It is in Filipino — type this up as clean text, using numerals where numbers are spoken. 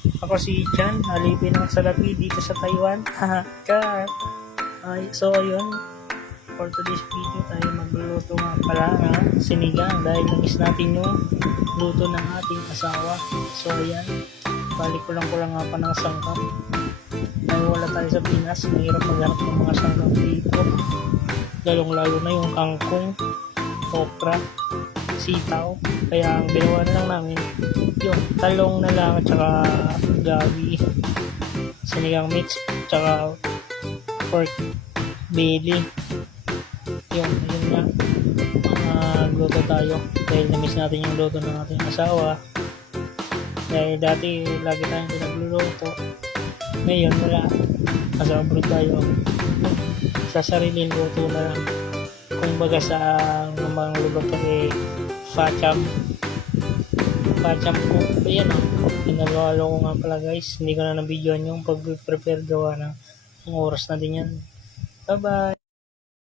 Ako si Chan, alipin ng salapi dito sa Taiwan. Haha, cut! So ayun, for today's video tayo magluluto nga pala ng sinigang dahil namiss natin yung luto ng ating asawa. So ayan, balik ko lang nga pa ng sangkap. Dahil wala tayo sa Pinas, mahirap maghanap ng mga sangkap dito. Lalong lalo na yung kangkong, okra, sitaw. Kaya ang ginawa na lang namin yung talong na lang at saka gabi, sinigang mix, tsaka pork belly. Yun nga, luto tayo dahil na-miss natin yung luto ng ating asawa. Dahil dati lagi tayong pinagluluto, ngayon wala, nasa abroad tayo, sa sariling luto na lang. Kung baga sa mga lugar kay Facham ko. Ayan ginagawa ko nga pala guys, hindi ko na nabidyoan yung pag-prepare gawa ng oras na din yan. Bye bye.